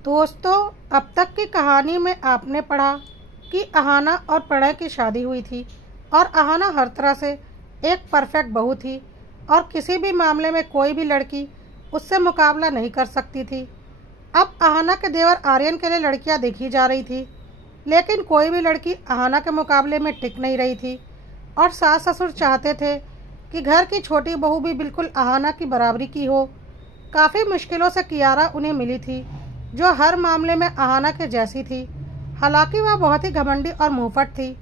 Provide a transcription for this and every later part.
दोस्तों, अब तक की कहानी में आपने पढ़ा कि अहाना और प्रणय की शादी हुई थी और अहाना हर तरह से एक परफेक्ट बहू थी और किसी भी मामले में कोई भी लड़की उससे मुकाबला नहीं कर सकती थी। अब अहाना के देवर आर्यन के लिए लड़कियां देखी जा रही थी, लेकिन कोई भी लड़की अहाना के मुकाबले में टिक नहीं रही थी और सास ससुर चाहते थे कि घर की छोटी बहू भी बिल्कुल अहाना की बराबरी की हो। काफ़ी मुश्किलों से कियारा उन्हें मिली थी, जो हर मामले में अहाना के जैसी थी। हालांकि वह बहुत ही घमंडी और मुंहफट थी,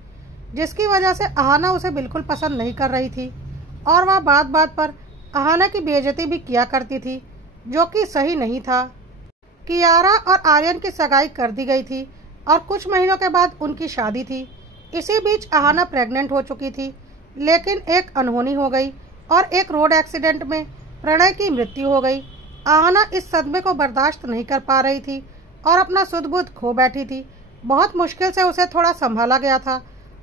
जिसकी वजह से अहाना उसे बिल्कुल पसंद नहीं कर रही थी और वह बात बात पर अहाना की बेइज्जती भी किया करती थी, जो कि सही नहीं था। कियारा और आर्यन की सगाई कर दी गई थी और कुछ महीनों के बाद उनकी शादी थी। इसी बीच अहाना प्रेग्नेंट हो चुकी थी, लेकिन एक अनहोनी हो गई और एक रोड एक्सीडेंट में प्रणय की मृत्यु हो गई। अहाना इस सदमे को बर्दाश्त नहीं कर पा रही थी और अपना सुध बुध खो बैठी थी। बहुत मुश्किल से उसे थोड़ा संभाला गया था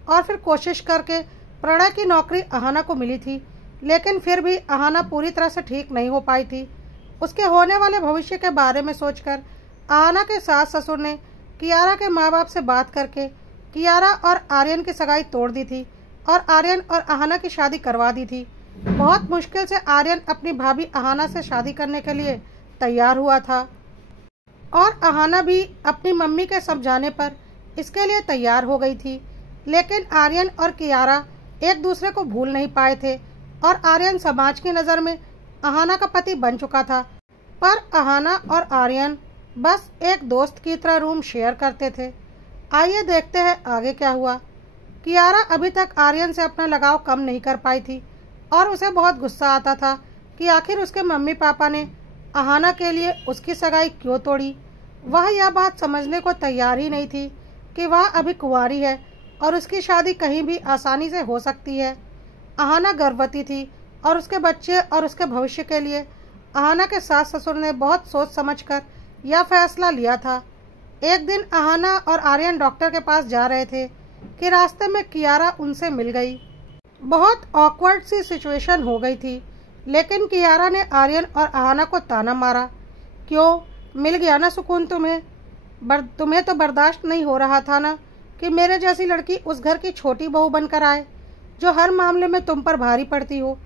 और फिर कोशिश करके प्रणय की नौकरी अहाना को मिली थी, लेकिन फिर भी अहाना पूरी तरह से ठीक नहीं हो पाई थी। उसके होने वाले भविष्य के बारे में सोचकर अहाना के सास ससुर ने कियारा के माँ बाप से बात करके कियारा और आर्यन की सगाई तोड़ दी थी और आर्यन और अहाना की शादी करवा दी थी। बहुत मुश्किल से आर्यन अपनी भाभी अहाना से शादी करने के लिए तैयार हुआ था और अहाना भी अपनी मम्मी के समझाने पर इसके लिए तैयार हो गई थी। लेकिन आर्यन और कियारा एक दूसरे को भूल नहीं पाए थे और आर्यन समाज की नज़र में अहाना का पति बन चुका था, पर अहाना और आर्यन बस एक दोस्त की तरह रूम शेयर करते थे। आइए देखते हैं आगे क्या हुआ। कियारा अभी तक आर्यन से अपना लगाव कम नहीं कर पाई थी और उसे बहुत गुस्सा आता था कि आखिर उसके मम्मी पापा ने अहाना के लिए उसकी सगाई क्यों तोड़ी। वह यह बात समझने को तैयार ही नहीं थी कि वह अभी कुंवारी है और उसकी शादी कहीं भी आसानी से हो सकती है। अहाना गर्भवती थी और उसके बच्चे और उसके भविष्य के लिए अहाना के सास ससुर ने बहुत सोच समझकर यह फैसला लिया था। एक दिन अहाना और आर्यन डॉक्टर के पास जा रहे थे कि रास्ते में कियारा उनसे मिल गई। बहुत ऑकवर्ड सी सिचुएशन हो गई थी, लेकिन कियारा ने आर्यन और अहाना को ताना मारा, क्यों मिल गया ना सुकून तुम्हें? तुम्हें तो बर्दाश्त नहीं हो रहा था ना कि मेरे जैसी लड़की उस घर की छोटी बहू बनकर आए, जो हर मामले में तुम पर भारी पड़ती हो।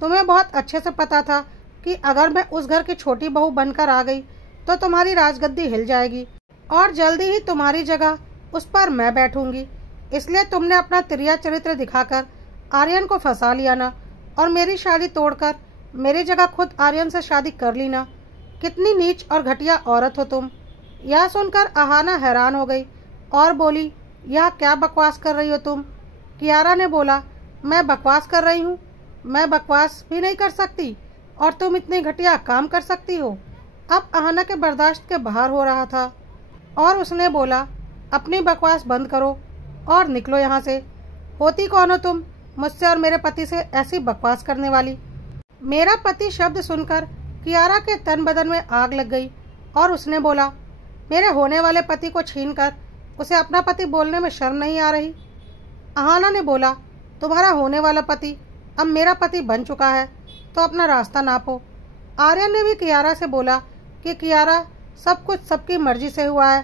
तुम्हें बहुत अच्छे से पता था कि अगर मैं उस घर की छोटी बहू बनकर आ गई तो तुम्हारी राजगद्दी हिल जाएगी और जल्दी ही तुम्हारी जगह उस पर मैं बैठूंगी। इसलिए तुमने अपना तिरिया चरित्र दिखाकर आर्यन को फंसा लिया ना और मेरी शादी तोड़कर मेरी जगह खुद आर्यन से शादी कर ली ना। कितनी नीच और घटिया औरत हो तुम। यह सुनकर अहाना हैरान हो गई और बोली, यह क्या बकवास कर रही हो तुम? कियारा ने बोला, मैं बकवास कर रही हूँ? मैं बकवास भी नहीं कर सकती और तुम इतनी घटिया काम कर सकती हो? अब अहाना के बर्दाश्त के बाहर हो रहा था और उसने बोला, अपनी बकवास बंद करो और निकलो यहाँ से। होती कौन हो तुम मुझसे और मेरे पति से ऐसी बकवास करने वाली? मेरा पति शब्द सुनकर कियारा के तन बदन में आग लग गई और उसने बोला, मेरे होने वाले पति को छीनकर उसे अपना पति बोलने में शर्म नहीं आ रही? अहाना ने बोला, तुम्हारा होने वाला पति अब मेरा पति बन चुका है, तो अपना रास्ता नापो। आर्यन ने भी कियारा से बोला कि कियारा, सब कुछ सबकी मर्जी से हुआ है,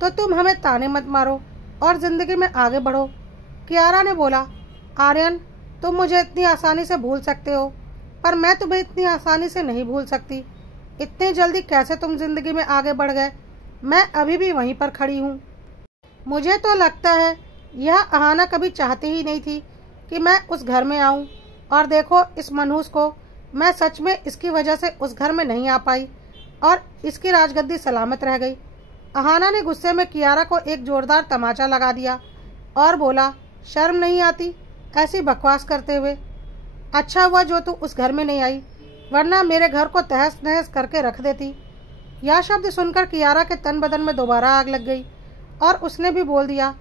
तो तुम हमें ताने मत मारो और जिंदगी में आगे बढ़ो। कियारा ने बोला, आर्यन, तुम मुझे इतनी आसानी से भूल सकते हो, पर मैं तुम्हें इतनी आसानी से नहीं भूल सकती। इतनी जल्दी कैसे तुम जिंदगी में आगे बढ़ गए? मैं अभी भी वहीं पर खड़ी हूँ। मुझे तो लगता है यह अहाना कभी चाहती ही नहीं थी कि मैं उस घर में आऊँ, और देखो इस मनहूस को, मैं सच में इसकी वजह से उस घर में नहीं आ पाई और इसकी राजगद्दी सलामत रह गई। अहाना ने गुस्से में कियारा को एक जोरदार तमाचा लगा दिया और बोला, शर्म नहीं आती ऐसी बकवास करते हुए? अच्छा हुआ जो तू उस घर में नहीं आई, वरना मेरे घर को तहस नहस करके रख देती। यह शब्द सुनकर कियारा के तन बदन में दोबारा आग लग गई और उसने भी बोल दिया,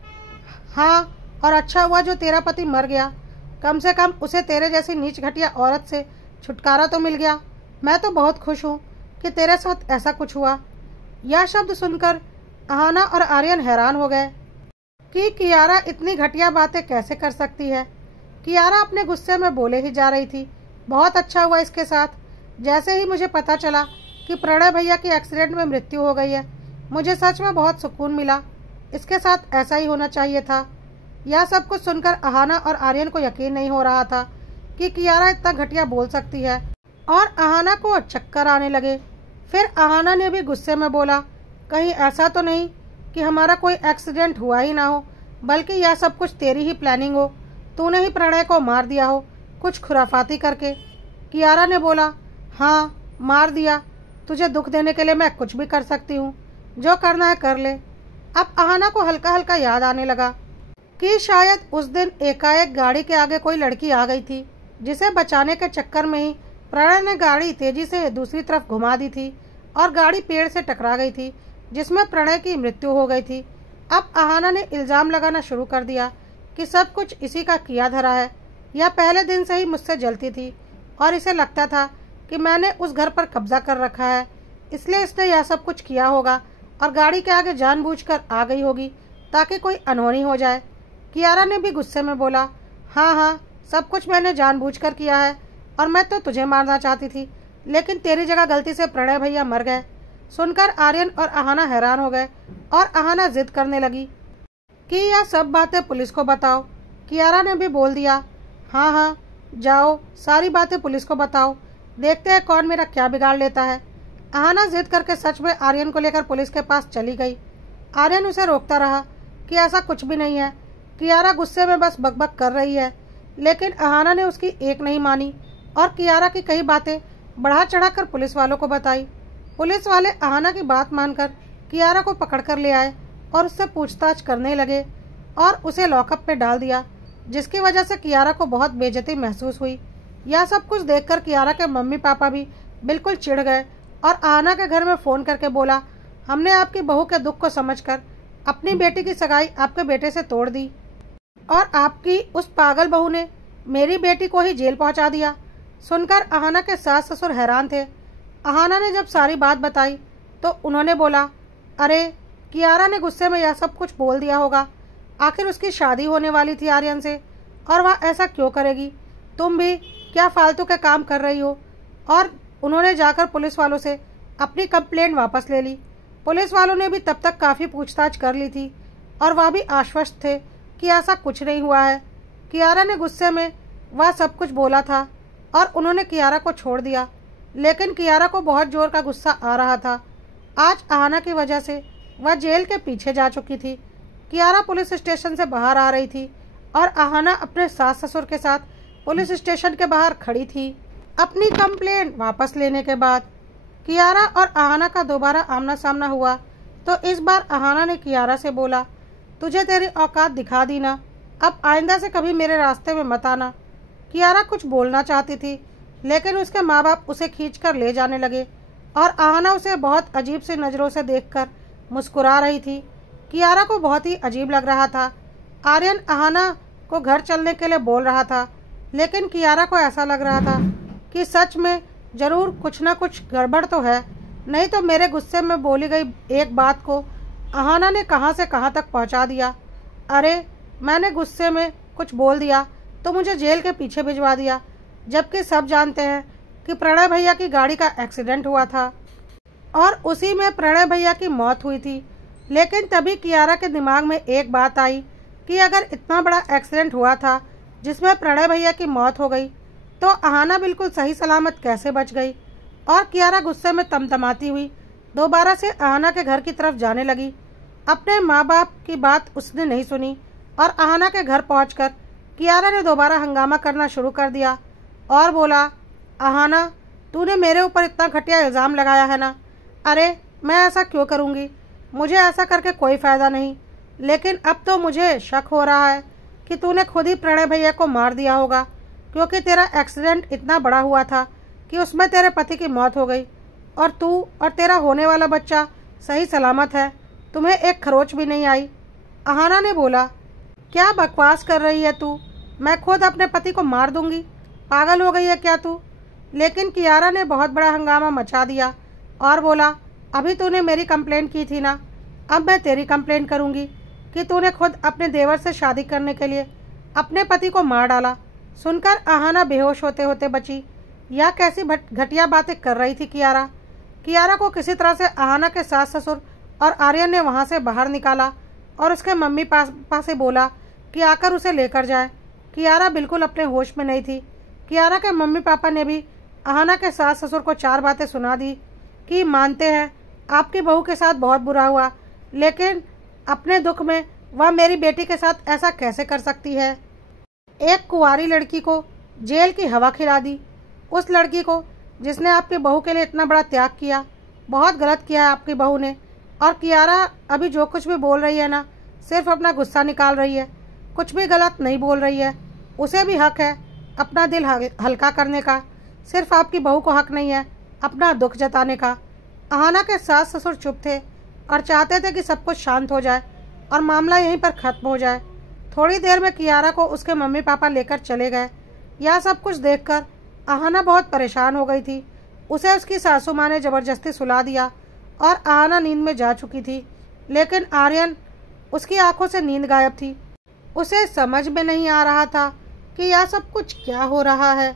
हाँ, और अच्छा हुआ जो तेरा पति मर गया। कम से कम उसे तेरे जैसी नीच घटिया औरत से छुटकारा तो मिल गया। मैं तो बहुत खुश हूँ कि तेरे साथ ऐसा कुछ हुआ। यह शब्द सुनकर अहाना और आर्यन हैरान हो गए कि कियारा इतनी घटिया बातें कैसे कर सकती है। कियारा अपने गुस्से में बोले ही जा रही थी, बहुत अच्छा हुआ इसके साथ। जैसे ही मुझे पता चला कि प्रणय भैया की एक्सीडेंट में मृत्यु हो गई है, मुझे सच में बहुत सुकून मिला। इसके साथ ऐसा ही होना चाहिए था। यह सब कुछ सुनकर अहाना और आर्यन को यकीन नहीं हो रहा था कि कियारा इतना घटिया बोल सकती है, और अहाना को चक्कर आने लगे। फिर अहाना ने भी गुस्से में बोला, कहीं ऐसा तो नहीं कि हमारा कोई एक्सीडेंट हुआ ही ना हो, बल्कि यह सब कुछ तेरी ही प्लानिंग हो, तूने ही प्रणय को मार दिया हो कुछ खुराफाती करके। कियारा ने बोला, हाँ मार दिया, तुझे दुख देने के लिए मैं कुछ भी कर सकती हूँ, जो करना है कर ले। अब अहाना को हल्का हल्का याद आने लगा कि शायद उस दिन एकाएक गाड़ी के आगे कोई लड़की आ गई थी, जिसे बचाने के चक्कर में ही प्रणय ने गाड़ी तेजी से दूसरी तरफ घुमा दी थी और गाड़ी पेड़ से टकरा गई थी, जिसमें प्रणय की मृत्यु हो गई थी। अब अहाना ने इल्ज़ाम लगाना शुरू कर दिया कि सब कुछ इसी का किया धरा है। यह पहले दिन से ही मुझसे जलती थी और इसे लगता था कि मैंने उस घर पर कब्जा कर रखा है, इसलिए इसने यह सब कुछ किया होगा और गाड़ी के आगे जानबूझकर आ गई होगी ताकि कोई अनहोनी हो जाए। कियारा ने भी गुस्से में बोला, हाँ हाँ सब कुछ मैंने जानबूझकर किया है, और मैं तो तुझे मारना चाहती थी, लेकिन तेरी जगह गलती से प्रणय भैया मर गए। सुनकर आर्यन और अहाना हैरान हो गए और अहाना जिद करने लगी कि यह सब बातें पुलिस को बताओ। कियारा ने भी बोल दिया, हाँ हाँ जाओ सारी बातें पुलिस को बताओ, देखते हैं कौन मेरा क्या बिगाड़ लेता है। अहाना जिद करके सच में आर्यन को लेकर पुलिस के पास चली गई। आर्यन उसे रोकता रहा कि ऐसा कुछ भी नहीं है, कियारा गुस्से में बस बकबक कर रही है, लेकिन अहाना ने उसकी एक नहीं मानी और कियारा की कई बातें बढ़ा चढ़ाकर पुलिस वालों को बताई। पुलिस वाले अहाना की बात मानकर कियारा को पकड़कर ले आए और उससे पूछताछ करने लगे और उसे लॉकअप में डाल दिया, जिसकी वजह से कियारा को बहुत बेइज्जती महसूस हुई। यह सब कुछ देखकर कियारा के मम्मी पापा भी बिल्कुल चिढ़ गए और अहाना के घर में फ़ोन करके बोला, हमने आपकी बहू के दुख को समझकर अपनी बेटी की सगाई आपके बेटे से तोड़ दी और आपकी उस पागल बहू ने मेरी बेटी को ही जेल पहुंचा दिया। सुनकर अहाना के सास ससुर हैरान थे। अहाना ने जब सारी बात बताई तो उन्होंने बोला, अरे कियारा ने गुस्से में यह सब कुछ बोल दिया होगा, आखिर उसकी शादी होने वाली थी आर्यन से और वह ऐसा क्यों करेगी, तुम भी क्या फालतू के काम कर रही हो। और उन्होंने जाकर पुलिस वालों से अपनी कंप्लेंट वापस ले ली। पुलिस वालों ने भी तब तक काफ़ी पूछताछ कर ली थी और वह भी आश्वस्त थे कि ऐसा कुछ नहीं हुआ है। कियारा ने गुस्से में वह सब कुछ बोला था और उन्होंने कियारा को छोड़ दिया, लेकिन कियारा को बहुत जोर का गुस्सा आ रहा था। आज अहाना की वजह से वह जेल के पीछे जा चुकी थी। कियारा पुलिस स्टेशन से बाहर आ रही थी और अहाना अपने सास ससुर के साथ पुलिस स्टेशन के बाहर खड़ी थी। अपनी कंप्लेंट वापस लेने के बाद कियारा और अहाना का दोबारा आमना सामना हुआ तो इस बार अहाना ने कियारा से बोला, तुझे तेरी औकात दिखा दी ना, अब आइंदा से कभी मेरे रास्ते में मत आना। कियारा कुछ बोलना चाहती थी, लेकिन उसके माँ बाप उसे खींचकर ले जाने लगे और अहाना उसे बहुत अजीब सी नज़रों से देखकर मुस्कुरा रही थी। कियारा को बहुत ही अजीब लग रहा था। आर्यन अहाना को घर चलने के लिए बोल रहा था, लेकिन कियारा को ऐसा लग रहा था कि सच में ज़रूर कुछ ना कुछ गड़बड़ तो है, नहीं तो मेरे गुस्से में बोली गई एक बात को अहाना ने कहाँ से कहाँ तक पहुँचा दिया। अरे मैंने गुस्से में कुछ बोल दिया तो मुझे जेल के पीछे भिजवा दिया, जबकि सब जानते हैं कि प्रणय भैया की गाड़ी का एक्सीडेंट हुआ था और उसी में प्रणय भैया की मौत हुई थी। लेकिन तभी कियारा के दिमाग में एक बात आई कि अगर इतना बड़ा एक्सीडेंट हुआ था जिसमें प्रणय भैया की मौत हो गई तो अहाना बिल्कुल सही सलामत कैसे बच गई। और कियारा गुस्से में तमतमाती हुई दोबारा से अहाना के घर की तरफ जाने लगी। अपने माँ बाप की बात उसने नहीं सुनी और अहाना के घर पहुंचकर कियारा ने दोबारा हंगामा करना शुरू कर दिया और बोला, अहाना तूने मेरे ऊपर इतना घटिया इल्ज़ाम लगाया है ना, अरे मैं ऐसा क्यों करूँगी, मुझे ऐसा करके कोई फ़ायदा नहीं, लेकिन अब तो मुझे शक हो रहा है कि तूने खुद ही प्रणय भैया को मार दिया होगा, क्योंकि तेरा एक्सीडेंट इतना बड़ा हुआ था कि उसमें तेरे पति की मौत हो गई और तू और तेरा होने वाला बच्चा सही सलामत है, तुम्हें एक खरोच भी नहीं आई। अहाना ने बोला, क्या बकवास कर रही है तू, मैं खुद अपने पति को मार दूंगी, पागल हो गई है क्या तू। लेकिन कियारा ने बहुत बड़ा हंगामा मचा दिया और बोला, अभी तूने मेरी कंप्लेंट की थी ना, अब मैं तेरी कंप्लेंट करूंगी कि तूने खुद अपने देवर से शादी करने के लिए अपने पति को मार डाला। सुनकर अहाना बेहोश होते होते बची। यह कैसी घटिया बातें कर रही थी कियारा। कियारा को किसी तरह से अहाना के सास ससुर और आर्यन ने वहाँ से बाहर निकाला और उसके मम्मी पापा से बोला कि आकर उसे लेकर जाए। कियारा बिल्कुल अपने होश में नहीं थी। कियारा के मम्मी पापा ने भी अहाना के सास ससुर को 4 बातें सुना दी कि मानते हैं आपकी बहू के साथ बहुत बुरा हुआ, लेकिन अपने दुख में वह मेरी बेटी के साथ ऐसा कैसे कर सकती है। एक कुंवारी लड़की को जेल की हवा खिला दी, उस लड़की को जिसने आपकी बहू के लिए इतना बड़ा त्याग किया। बहुत गलत किया है आपकी बहू ने। और कियारा अभी जो कुछ भी बोल रही है ना, सिर्फ अपना गुस्सा निकाल रही है, कुछ भी गलत नहीं बोल रही है। उसे भी हक है अपना दिल हल्का करने का, सिर्फ आपकी बहू को हक नहीं है अपना दुख जताने का। अहाना के सास ससुर चुप थे और चाहते थे कि सब कुछ शांत हो जाए और मामला यहीं पर ख़त्म हो जाए। थोड़ी देर में कियारा को उसके मम्मी पापा लेकर चले गए। यह सब कुछ देखकर अहाना बहुत परेशान हो गई थी। उसे उसकी सासू माँ ने ज़बरदस्ती सुला दिया और अहाना नींद में जा चुकी थी, लेकिन आर्यन, उसकी आंखों से नींद गायब थी। उसे समझ में नहीं आ रहा था कि यह सब कुछ क्या हो रहा है।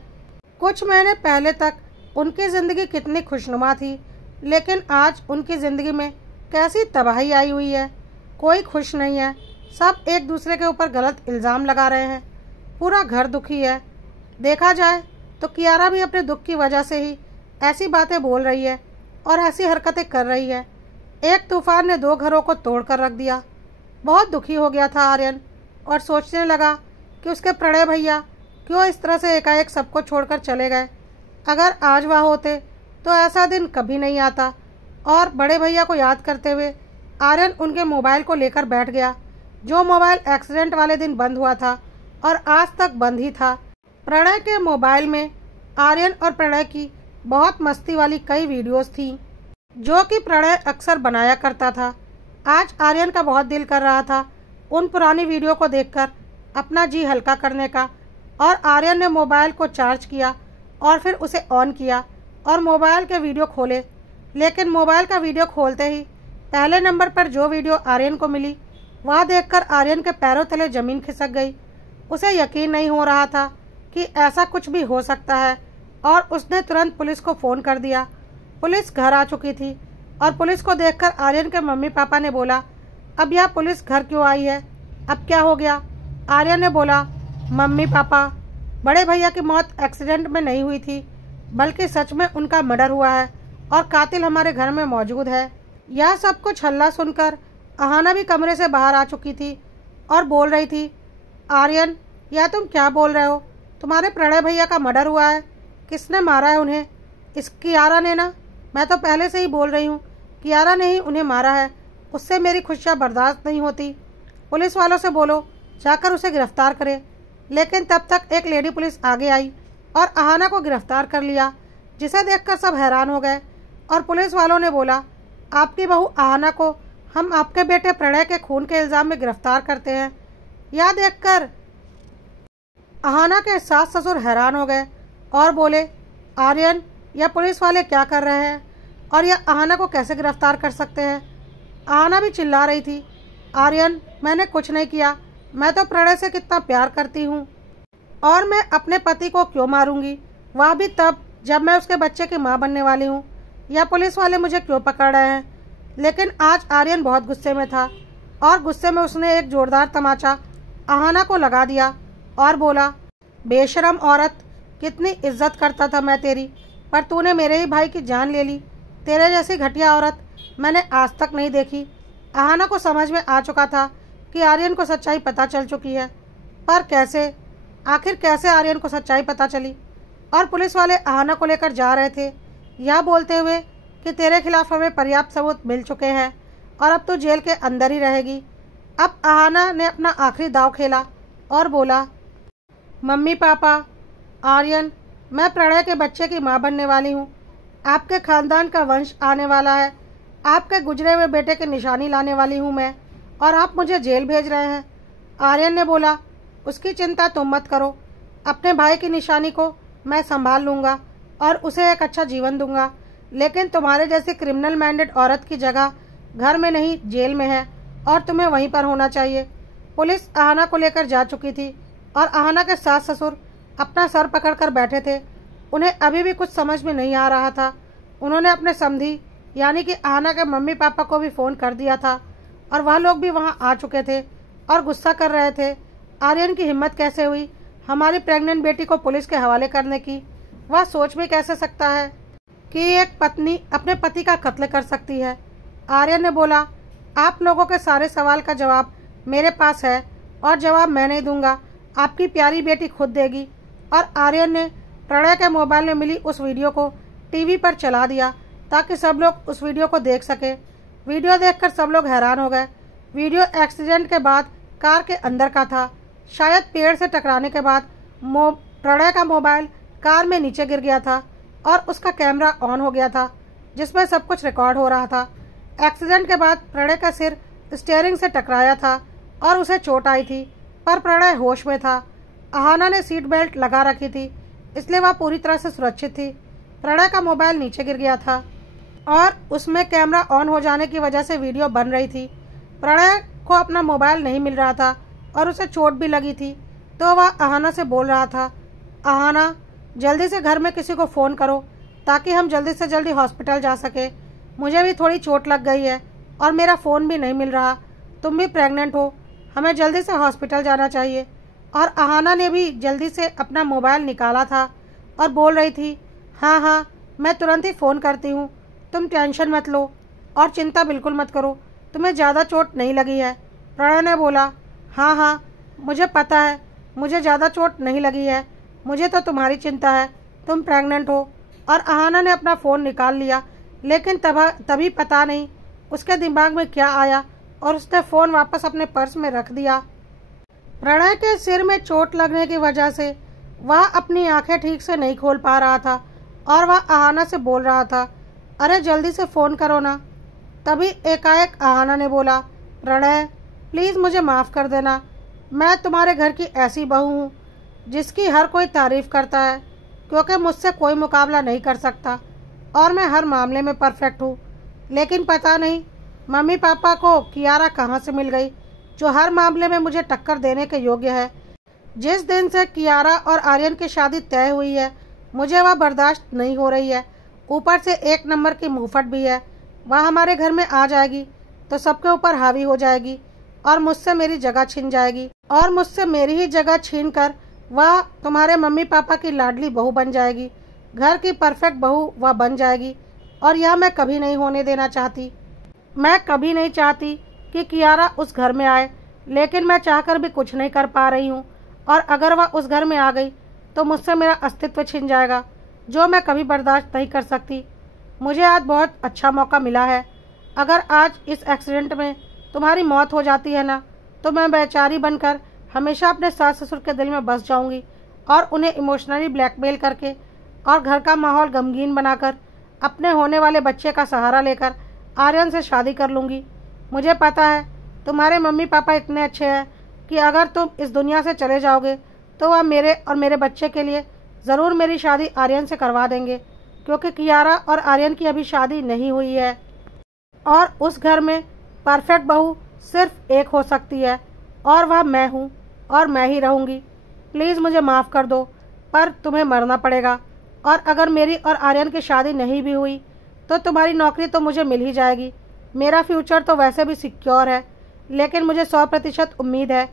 कुछ महीने पहले तक उनकी ज़िंदगी कितनी खुशनुमा थी, लेकिन आज उनकी ज़िंदगी में कैसी तबाही आई हुई है। कोई खुश नहीं है, सब एक दूसरे के ऊपर गलत इल्ज़ाम लगा रहे हैं। पूरा घर दुखी है। देखा जाए तो कियारा भी अपने दुख की वजह से ही ऐसी बातें बोल रही है और ऐसी हरकतें कर रही है। एक तूफान ने 2 घरों को तोड़ कर रख दिया। बहुत दुखी हो गया था आर्यन और सोचने लगा कि उसके प्रणय भैया क्यों इस तरह से एकाएक सबको छोड़कर चले गए। अगर आज वह होते तो ऐसा दिन कभी नहीं आता। और बड़े भैया को याद करते हुए आर्यन उनके मोबाइल को लेकर बैठ गया, जो मोबाइल एक्सीडेंट वाले दिन बंद हुआ था और आज तक बंद ही था। प्रणय के मोबाइल में आर्यन और प्रणय की बहुत मस्ती वाली कई वीडियोस थी, जो कि प्रणय अक्सर बनाया करता था। आज आर्यन का बहुत दिल कर रहा था उन पुरानी वीडियो को देखकर अपना जी हल्का करने का, और आर्यन ने मोबाइल को चार्ज किया और फिर उसे ऑन किया और मोबाइल के वीडियो खोले। लेकिन मोबाइल का वीडियो खोलते ही पहले नंबर पर जो वीडियो आर्यन को मिली, वह देखकर आर्यन के पैरों तले ज़मीन खिसक गई। उसे यकीन नहीं हो रहा था कि ऐसा कुछ भी हो सकता है और उसने तुरंत पुलिस को फ़ोन कर दिया। पुलिस घर आ चुकी थी और पुलिस को देखकर आर्यन के मम्मी पापा ने बोला, अब यह पुलिस घर क्यों आई है, अब क्या हो गया। आर्यन ने बोला, मम्मी पापा, बड़े भैया की मौत एक्सीडेंट में नहीं हुई थी, बल्कि सच में उनका मर्डर हुआ है और कातिल हमारे घर में मौजूद है। यह सब कुछ हल्ला सुनकर अहाना भी कमरे से बाहर आ चुकी थी और बोल रही थी, आर्यन, यह तुम क्या बोल रहे हो, तुम्हारे प्रणय भैया का मर्डर हुआ है। किसने मारा है उन्हें? इस कियारा ने ना। मैं तो पहले से ही बोल रही हूँ, कियारा ने ही उन्हें मारा है, उससे मेरी खुशियाँ बर्दाश्त नहीं होती। पुलिस वालों से बोलो जाकर उसे गिरफ्तार करे। लेकिन तब तक एक लेडी पुलिस आगे आई और अहाना को गिरफ्तार कर लिया, जिसे देखकर सब हैरान हो गए। और पुलिस वालों ने बोला, आपकी बहू अहाना को हम आपके बेटे प्रणय के खून के इल्ज़ाम में गिरफ्तार करते हैं। यह देखकर अहाना के सास ससुर हैरान हो गए और बोले, आर्यन, यह पुलिस वाले क्या कर रहे हैं और यह अहाना को कैसे गिरफ्तार कर सकते हैं। अहाना भी चिल्ला रही थी, आर्यन, मैंने कुछ नहीं किया, मैं तो प्रणय से कितना प्यार करती हूँ और मैं अपने पति को क्यों मारूंगी, वह भी तब जब मैं उसके बच्चे की माँ बनने वाली हूँ। यह पुलिस वाले मुझे क्यों पकड़ रहे हैं। लेकिन आज आर्यन बहुत गुस्से में था और गुस्से में उसने एक जोरदार तमाचा अहाना को लगा दिया और बोला, बेशरम औरत, कितनी इज्जत करता था मैं तेरी, पर तूने मेरे ही भाई की जान ले ली। तेरे जैसी घटिया औरत मैंने आज तक नहीं देखी। अहाना को समझ में आ चुका था कि आर्यन को सच्चाई पता चल चुकी है, पर कैसे, आखिर कैसे आर्यन को सच्चाई पता चली। और पुलिस वाले अहाना को लेकर जा रहे थे, यह बोलते हुए कि तेरे खिलाफ हमें पर्याप्त सबूत मिल चुके हैं और अब तो जेल के अंदर ही रहेगी। अब अहाना ने अपना आखिरी दांव खेला और बोला, मम्मी पापा, आर्यन, मैं प्रणय के बच्चे की माँ बनने वाली हूँ। आपके खानदान का वंश आने वाला है। आपके गुजरे हुए बेटे की निशानी लाने वाली हूँ मैं, और आप मुझे जेल भेज रहे हैं। आर्यन ने बोला, उसकी चिंता तुम मत करो, अपने भाई की निशानी को मैं संभाल लूँगा और उसे एक अच्छा जीवन दूंगा। लेकिन तुम्हारे जैसी क्रिमिनल माइंडेड औरत की जगह घर में नहीं जेल में है और तुम्हें वहीं पर होना चाहिए। पुलिस अहाना को लेकर जा चुकी थी और अहाना के सास ससुर अपना सर पकड़कर बैठे थे। उन्हें अभी भी कुछ समझ में नहीं आ रहा था। उन्होंने अपने समधी यानी कि अहाना के मम्मी पापा को भी फ़ोन कर दिया था और वह लोग भी वहाँ आ चुके थे और गुस्सा कर रहे थे। आर्यन की हिम्मत कैसे हुई हमारी प्रेग्नेंट बेटी को पुलिस के हवाले करने की। वह सोच भी कैसे सकता है कि एक पत्नी अपने पति का कत्ल कर सकती है। आर्यन ने बोला, आप लोगों के सारे सवाल का जवाब मेरे पास है और जवाब मैं नहीं दूंगा, आपकी प्यारी बेटी खुद देगी। और आर्यन ने प्रणय के मोबाइल में मिली उस वीडियो को टीवी पर चला दिया ताकि सब लोग उस वीडियो को देख सके। वीडियो देखकर सब लोग हैरान हो गए। वीडियो एक्सीडेंट के बाद कार के अंदर का था। शायद पेड़ से टकराने के बाद प्रणय का मोबाइल कार में नीचे गिर गया था और उसका कैमरा ऑन हो गया था जिसमें सब कुछ रिकॉर्ड हो रहा था। एक्सीडेंट के बाद प्रणय का सिर स्टीयरिंग से टकराया था और उसे चोट आई थी, पर प्रणय होश में था। अहाना ने सीट बेल्ट लगा रखी थी, इसलिए वह पूरी तरह से सुरक्षित थी। प्रणय का मोबाइल नीचे गिर गया था और उसमें कैमरा ऑन हो जाने की वजह से वीडियो बन रही थी। प्रणय को अपना मोबाइल नहीं मिल रहा था और उसे चोट भी लगी थी, तो वह अहाना से बोल रहा था, अहाना जल्दी से घर में किसी को फ़ोन करो ताकि हम जल्दी से जल्दी हॉस्पिटल जा सके। मुझे भी थोड़ी चोट लग गई है और मेरा फ़ोन भी नहीं मिल रहा। तुम भी प्रेग्नेंट हो, हमें जल्दी से हॉस्पिटल जाना चाहिए। और अहाना ने भी जल्दी से अपना मोबाइल निकाला था और बोल रही थी, हाँ हाँ मैं तुरंत ही फ़ोन करती हूँ, तुम टेंशन मत लो और चिंता बिल्कुल मत करो, तुम्हें ज़्यादा चोट नहीं लगी है। प्रणय ने बोला, हाँ हाँ मुझे पता है, मुझे ज़्यादा चोट नहीं लगी है, मुझे तो तुम्हारी चिंता है, तुम प्रेग्नेंट हो। और अहाना ने अपना फ़ोन निकाल लिया, लेकिन तभी पता नहीं उसके दिमाग में क्या आया और उसने फ़ोन वापस अपने पर्स में रख दिया। प्रणय के सिर में चोट लगने की वजह से वह अपनी आंखें ठीक से नहीं खोल पा रहा था और वह अहाना से बोल रहा था, अरे जल्दी से फ़ोन करो ना। तभी एकाएक अहाना ने बोला, प्रणय प्लीज़ मुझे माफ़ कर देना, मैं तुम्हारे घर की ऐसी बहू हूँ जिसकी हर कोई तारीफ़ करता है, क्योंकि मुझसे कोई मुकाबला नहीं कर सकता और मैं हर मामले में परफेक्ट हूँ। लेकिन पता नहीं मम्मी पापा को कियारा कहाँ से मिल गई जो हर मामले में मुझे टक्कर देने के योग्य है। जिस दिन से कियारा और आर्यन की शादी तय हुई है मुझे वह बर्दाश्त नहीं हो रही है। ऊपर से एक नंबर की मुंहफट भी है, वह हमारे घर में आ जाएगी तो सबके ऊपर हावी हो जाएगी और मुझसे मेरी जगह छीन जाएगी और मुझसे मेरी ही जगह छीन कर वह तुम्हारे मम्मी पापा की लाडली बहू बन जाएगी, घर की परफेक्ट बहू वह बन जाएगी। और यह मैं कभी नहीं होने देना चाहती। मैं कभी नहीं चाहती कि कियारा उस घर में आए, लेकिन मैं चाहकर भी कुछ नहीं कर पा रही हूँ। और अगर वह उस घर में आ गई तो मुझसे मेरा अस्तित्व छिन जाएगा, जो मैं कभी बर्दाश्त नहीं कर सकती। मुझे आज बहुत अच्छा मौका मिला है। अगर आज इस एक्सीडेंट में तुम्हारी मौत हो जाती है ना, तो मैं बेचारी बनकर हमेशा अपने सास ससुर के दिल में बस जाऊंगी और उन्हें इमोशनली ब्लैकमेल करके और घर का माहौल गमगीन बनाकर अपने होने वाले बच्चे का सहारा लेकर आर्यन से शादी कर लूँगी। मुझे पता है तुम्हारे मम्मी पापा इतने अच्छे हैं कि अगर तुम इस दुनिया से चले जाओगे तो वह मेरे और मेरे बच्चे के लिए ज़रूर मेरी शादी आर्यन से करवा देंगे, क्योंकि कियारा और आर्यन की अभी शादी नहीं हुई है और उस घर में परफेक्ट बहू सिर्फ एक हो सकती है और वह मैं हूँ और मैं ही रहूँगी। प्लीज़ मुझे माफ़ कर दो, पर तुम्हें मरना पड़ेगा। और अगर मेरी और आर्यन की शादी नहीं भी हुई तो तुम्हारी नौकरी तो मुझे मिल ही जाएगी। मेरा फ्यूचर तो वैसे भी सिक्योर है, लेकिन मुझे 100% उम्मीद है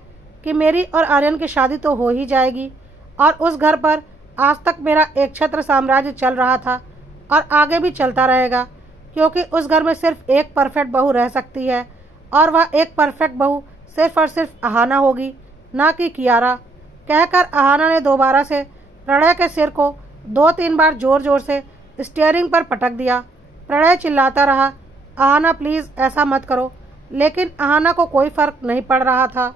कि मेरी और आर्यन की शादी तो हो ही जाएगी। और उस घर पर आज तक मेरा एक छत्र साम्राज्य चल रहा था और आगे भी चलता रहेगा, क्योंकि उस घर में सिर्फ एक परफेक्ट बहू रह सकती है और वह एक परफेक्ट बहू सिर्फ और सिर्फ अहाना होगी, ना कि कियारा। कहकर अहाना ने दोबारा से प्रणय के सिर को 2-3 बार जोर जोर से स्टीयरिंग पर पटक दिया। प्रणय चिल्लाता रहा, अहाना प्लीज़ ऐसा मत करो, लेकिन अहाना को कोई फर्क नहीं पड़ रहा था।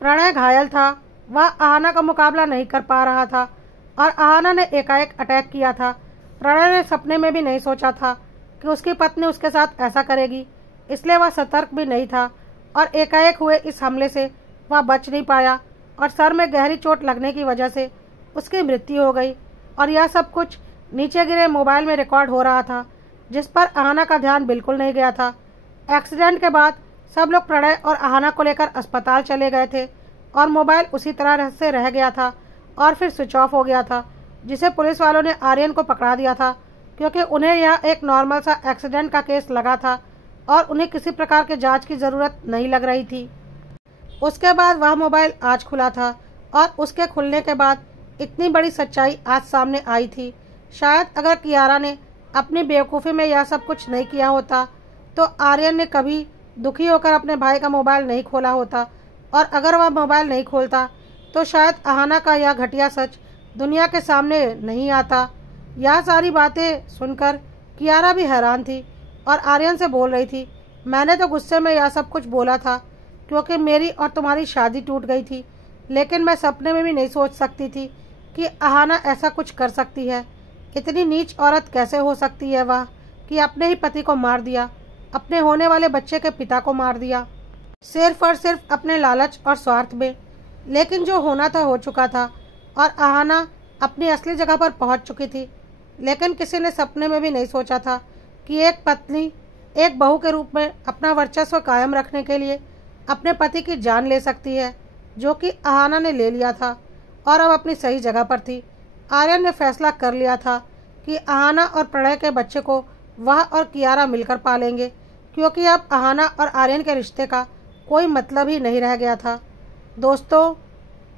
प्रणय घायल था, वह अहाना का मुकाबला नहीं कर पा रहा था और अहाना ने एकाएक अटैक किया था। प्रणय ने सपने में भी नहीं सोचा था कि उसकी पत्नी उसके साथ ऐसा करेगी, इसलिए वह सतर्क भी नहीं था और एकाएक हुए इस हमले से वह बच नहीं पाया और सर में गहरी चोट लगने की वजह से उसकी मृत्यु हो गई। और यह सब कुछ नीचे गिरे मोबाइल में रिकॉर्ड हो रहा था, जिस पर अहाना का ध्यान बिल्कुल नहीं गया था। एक्सीडेंट के बाद सब लोग प्रणय और अहाना को लेकर अस्पताल चले गए थे और मोबाइल उसी तरह से रह गया था और फिर स्विच ऑफ हो गया था, जिसे पुलिस वालों ने आर्यन को पकड़ा दिया था क्योंकि उन्हें यह एक नॉर्मल सा एक्सीडेंट का केस लगा था और उन्हें किसी प्रकार के जांच की ज़रूरत नहीं लग रही थी। उसके बाद वह मोबाइल आज खुला था और उसके खुलने के बाद इतनी बड़ी सच्चाई आज सामने आई थी। शायद अगर कियारा ने अपनी बेवकूफ़ी में यह सब कुछ नहीं किया होता तो आर्यन ने कभी दुखी होकर अपने भाई का मोबाइल नहीं खोला होता, और अगर वह मोबाइल नहीं खोलता तो शायद अहाना का यह घटिया सच दुनिया के सामने नहीं आता। यह सारी बातें सुनकर कियारा भी हैरान थी और आर्यन से बोल रही थी, मैंने तो गुस्से में यह सब कुछ बोला था क्योंकि मेरी और तुम्हारी शादी टूट गई थी, लेकिन मैं सपने में भी नहीं सोच सकती थी कि अहाना ऐसा कुछ कर सकती है। इतनी नीच औरत कैसे हो सकती है वह, कि अपने ही पति को मार दिया, अपने होने वाले बच्चे के पिता को मार दिया, सिर्फ और सिर्फ अपने लालच और स्वार्थ में। लेकिन जो होना था हो चुका था और अहाना अपनी असली जगह पर पहुंच चुकी थी। लेकिन किसी ने सपने में भी नहीं सोचा था कि एक पत्नी एक बहू के रूप में अपना वर्चस्व कायम रखने के लिए अपने पति की जान ले सकती है, जो कि अहाना ने ले लिया था और अब अपनी सही जगह पर थी। आर्यन ने फैसला कर लिया था कि अहाना और प्रणय के बच्चे को वह और कियारा मिलकर पालेंगे, क्योंकि अब अहाना और आर्यन के रिश्ते का कोई मतलब ही नहीं रह गया था। दोस्तों,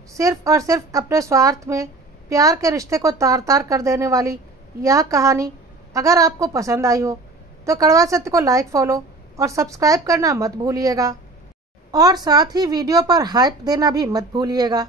सिर्फ और सिर्फ अपने स्वार्थ में प्यार के रिश्ते को तार तार कर देने वाली यह कहानी अगर आपको पसंद आई हो तो कड़वा सत्य को लाइक, फॉलो और सब्सक्राइब करना मत भूलिएगा, और साथ ही वीडियो पर हाइप देना भी मत भूलिएगा।